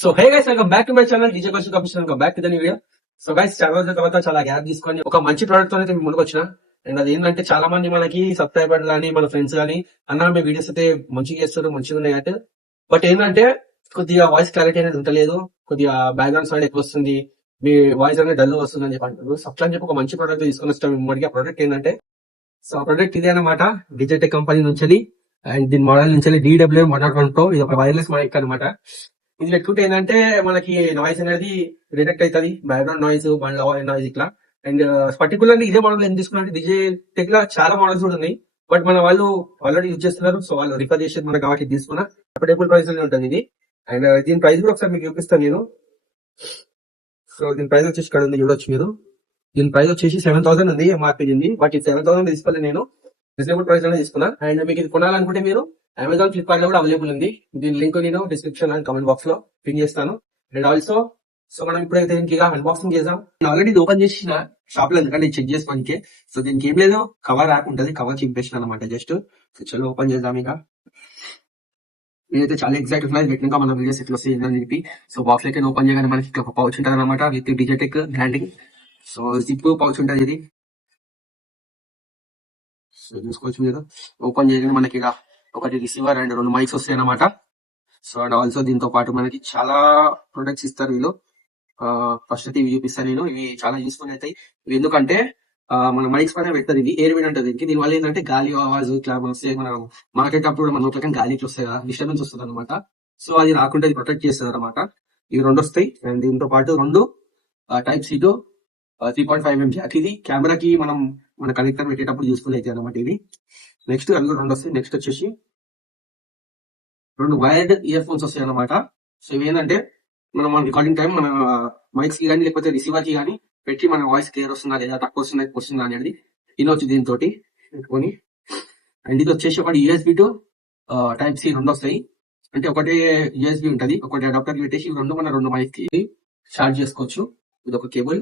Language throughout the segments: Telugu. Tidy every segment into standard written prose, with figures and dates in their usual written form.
So hey guys, welcome back to my channel DJ Kaushik official. Welcome back to the new video. So guys, చాలా రోజుల తర్వాత చాలా గ్యాప్ తీసుకొని ఒక మంచి ప్రోడక్ట్ తో అయితే మేము ముందుకు వచ్చిన. అండ్ అది ఏంటంటే, చాలా మంది మనకి సబ్స్క్రైబర్ కానీ మన ఫ్రెండ్స్ కానీ అన్న మీ వీడియోస్ అయితే మంచిగా చేస్తారు, మంచిగా ఉన్నాయి అంటే, బట్ ఏంటంటే కొద్దిగా వాయిస్ క్లారిటీ అనేది ఉంటలేదు, కొద్దిగా బ్యాక్గ్రౌండ్ సౌండ్ ఎక్కువ వస్తుంది, మీ వాయిస్ అనేది డల్ వస్తుంది అని చెప్పి అంటారు. సో అట్లా అని చెప్పి ఒక మంచి ప్రోడక్ట్ తీసుకొని వచ్చాం ఇమ్మడికి. ఆ ప్రోడక్ట్ ఏంటంటే, సో ఆ ప్రోడక్ట్ ఇదే అనమాట. డిజిటెక్ కంపెనీ నుంచి, అండ్ దీని మోడల్ నుంచి DWM-101 Pro. ఇది ఒక వైర్లెస్ మైక్ అనమాట. ఇది పెట్టుకుంటే ఏంటంటే మనకి నాయిస్ అనేది డిటెక్ట్ అవుతుంది, బ్యాక్గ్రౌండ్ నాయిస్, బండ్ల నాయిస్ ఇట్లా. అండ్ పర్టికులర్లీ ఇదే మోడల్ ఎందుకు తీసుకున్నా, డిజే టెక్ లా చాలా మోడల్స్ కూడా ఉన్నాయి, బట్ మన వాళ్ళు ఆల్రెడీ యూజ్ చేస్తున్నారు, సో వాళ్ళు రిఫర్ చేసి మనకి కాబట్టి తీసుకున్నా. అఫోర్డబుల్ ప్రైస్ లో ఉంటుంది ఇది. అండ్ దీని ప్రైస్ కూడా ఒకసారి మీకు చూపిస్తాను నేను. సో దీని ప్రైస్ వచ్చేసి ఇక్కడ ఉంది, చూడొచ్చు మీరు. దీని ప్రైస్ వచ్చేసి 7,000 ఉంది ఎంఆర్పీ ఉంది, బట్ ఇది 7,000 తీసుకోలేదు, నేను రీజనబుల్ ప్రైస్ లోనే తీసుకున్నా. అండ్ మీకు ఇది కొనాలనుకుంటే మీరు అమెజాన్, ఫ్లిప్కార్ట్ లో కూడా అవైలబుల్ ఉంది. దీని లింక్ నేను డిస్క్రిప్షన్ అండ్ కమెంట్ బాక్స్ లో పిన్ చేస్తాను. అండ్ ఆల్సో సో మనం ఇప్పుడైతే దీనికి అన్బాక్సింగ్ చేసాం. నేను ఆల్రెడీ ఇది ఓపెన్ చేసిన షాప్ లో, ఎందుకంటే చెక్ చేసుకోనికి. సో దీనికి ఏం లేదు, కవర్ యాప్ ఉంటుంది, కవర్ చింపేసిన అనమాట జస్ట్. సో చలో ఓపెన్ చేద్దాం. ఇక నేనైతే చాలా ఎక్సైట్ ఉన్నా పెట్టినాక మన వీడియోస్ ఎట్లా వస్తాయి అని చెప్పి. సో బాక్స్ అయితే ఓపెన్ చేయగానే మనకి ఒక పౌచ్ ఉంటుంది అనమాట, with Digitek branding. So zip pouch ఉంటుంది ఇది. సో చూసుకోవచ్చు మీరు. ఓపెన్ చేయగానే మనకి ఇక ఒకటి రిసీవర్ అండ్ 2 మైక్స్ వస్తాయి అనమాట. సో అండ్ ఆల్సో దీంతో పాటు మనకి చాలా ప్రొడక్ట్స్ ఇస్తారు వీళ్ళు. ఫస్ట్ అయితే ఇవి చూపిస్తాను నేను. ఇవి చాలా యూస్ఫుల్ అవుతాయి. ఇవి ఎందుకంటే మన మైక్స్ పైన పెడతారు. ఇది ఎయిర్ విన్ ఉంటుంది దీనికి. దీనివల్ల ఏంటంటే గాలి ఆవాజ్ ఇట్లా వస్తే మనం మాట్లాడేటప్పుడు మన నోట్లకి గాలి ఇట్లా వస్తాయి కదా, డిస్టర్బెన్స్ వస్తుంది అనమాట. సో అది రాకుండా ఇది ప్రొటెక్ట్ చేస్తుంది అనమాట. ఇవి 2 వస్తాయి. అండ్ దీంతో పాటు 2 type C to 3.5mm Jack. ఇది కెమెరాకి మన కనెక్టర్ పెట్టేటప్పుడు యూస్ఫుల్ అవుతాయి అనమాట ఇవి. నెక్స్ట్ అవి కూడా 2 వస్తాయి. నెక్స్ట్ వచ్చేసి 2 వైర్డ్ ఇయర్ ఫోన్స్ వస్తాయి అనమాట. సో ఇవి ఏంటంటే మన రికార్డింగ్ టైం మన మైక్స్ కి కానీ లేకపోతే రిసీవర్ కి కానీ పెట్టి మన వాయిస్ క్లియర్ వస్తుందా లేదా, తక్కువ వస్తుందా ఎక్కువ వస్తుందా అనేది వినొచ్చు దీంతో పెట్టుకొని. అండ్ ఇది వచ్చేసి ఒకటి USB to టైప్ C 2 వస్తాయి. అంటే ఒకటే USB ఉంటది, ఒకటి అడాప్టర్ పెట్టేసి 2 మైక్ కి చార్జ్ చేసుకోవచ్చు. ఇది ఒక కేబుల్.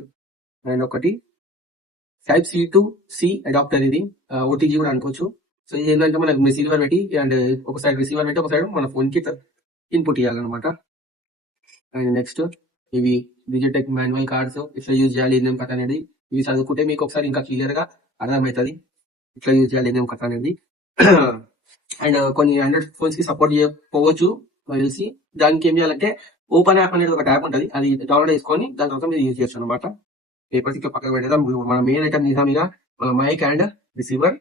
అండ్ ఒకటి type C to C adapter, ఇది OTG కూడా అనుకోవచ్చు. సో ఇది ఏంటంటే మనకు రిసీవర్ పెట్టి, అండ్ ఒక సైడ్ రిసీవర్ పెట్టి ఒక సైడ్ మన ఫోన్ కి ఇన్పుట్ ఇవ్వాలన్నమాట. అండ్ నెక్స్ట్ ఇవి డిజిటెక్ మాన్యువల్ కార్డ్స్, ఇట్లా యూజ్ చేయాలి ఏం కథ అనేది. ఇవి చదువుకుంటే మీకు ఒకసారి ఇంకా క్లియర్ గా అర్థమవుతుంది ఇట్లా యూజ్ చేయాలి ఏం కథ అనేది. అండ్ కొన్ని ఆండ్రాయిడ్ ఫోన్స్ కి సపోర్ట్ చేయకపోవచ్చు తెలిసి. దానికి ఏం చేయాలంటే ఓపెన్ యాప్ అనేది ఒక యాప్ ఉంటుంది, అది డౌన్లోడ్ చేసుకొని దాని తర్వాత మీరు యూజ్ చేయొచ్చు అనమాట. పేపర్స్ ఇట్లా పక్కన పెట్టేద్దాం. మన మెయిన్ ఐటమ్ నిజాం ఇక మన మైక్ అండ్ రిసీవర్.